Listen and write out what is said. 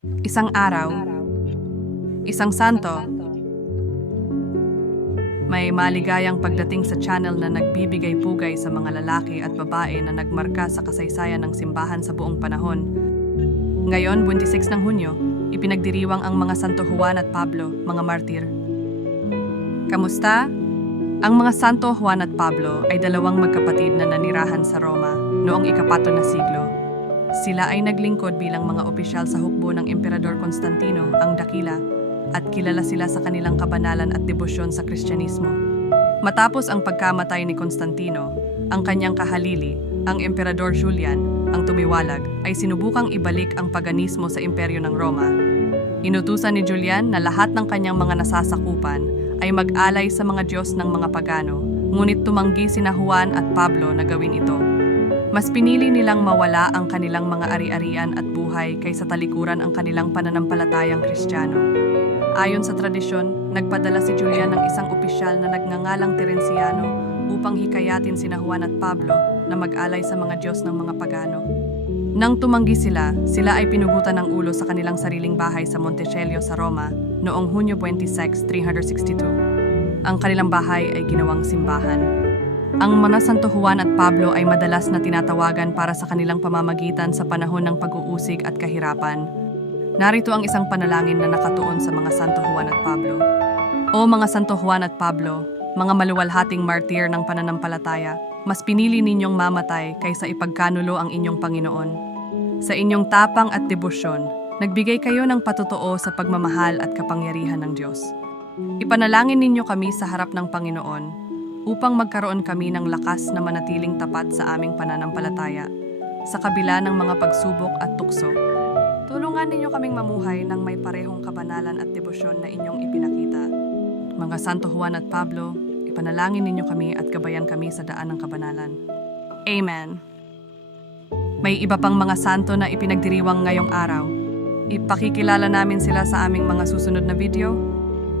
Isang araw, isang santo, may maligayang pagdating sa channel na nagbibigay pugay sa mga lalaki at babae na nagmarka sa kasaysayan ng simbahan sa buong panahon. Ngayon, 26 ng Hunyo, ipinagdiriwang ang mga Santo Juan at Pablo, mga martir. Kamusta? Ang mga Santo Juan at Pablo ay dalawang magkapatid na nanirahan sa Roma noong ikapato na siglo. Sila ay naglingkod bilang mga opisyal sa hukbo ng Emperador Constantino, ang Dakila, at kilala sila sa kanilang kabanalan at debosyon sa Kristyanismo. Matapos ang pagkamatay ni Constantino, ang kanyang kahalili, ang Emperador Julian, ang tumiwalag, ay sinubukang ibalik ang paganismo sa imperyo ng Roma. Inutusan ni Julian na lahat ng kanyang mga nasasakupan ay mag-alay sa mga Diyos ng mga pagano, ngunit tumanggi sina Juan at Pablo na gawin ito. Mas pinili nilang mawala ang kanilang mga ari-arian at buhay kaysa talikuran ang kanilang pananampalatayang Kristiyano. Ayon sa tradisyon, nagpadala si Julian ng isang opisyal na nagngangalang Terenciano upang hikayatin sina Juan at Pablo na mag-alay sa mga Diyos ng mga pagano. Nang tumanggi sila, sila ay pinugutan ng ulo sa kanilang sariling bahay sa Monticello sa Roma noong Hunyo 26, 362. Ang kanilang bahay ay ginawang simbahan. Ang mga Santo Juan at Pablo ay madalas na tinatawagan para sa kanilang pamamagitan sa panahon ng pag-uusig at kahirapan. Narito ang isang panalangin na nakatuon sa mga Santo Juan at Pablo. O mga Santo Juan at Pablo, mga maluwalhating martir ng pananampalataya, mas pinili ninyong mamatay kaysa ipagkanulo ang inyong Panginoon. Sa inyong tapang at debosyon, nagbigay kayo ng patotoo sa pagmamahal at kapangyarihan ng Diyos. Ipanalangin ninyo kami sa harap ng Panginoon upang magkaroon kami ng lakas na manatiling tapat sa aming pananampalataya sa kabila ng mga pagsubok at tukso. Tulungan ninyo kaming mamuhay ng may parehong kabanalan at debosyon na inyong ipinakita. Mga Santo Juan at Pablo, ipanalangin ninyo kami at gabayan kami sa daan ng kabanalan. Amen. May iba pang mga santo na ipinagdiriwang ngayong araw. Ipakikilala namin sila sa aming mga susunod na video.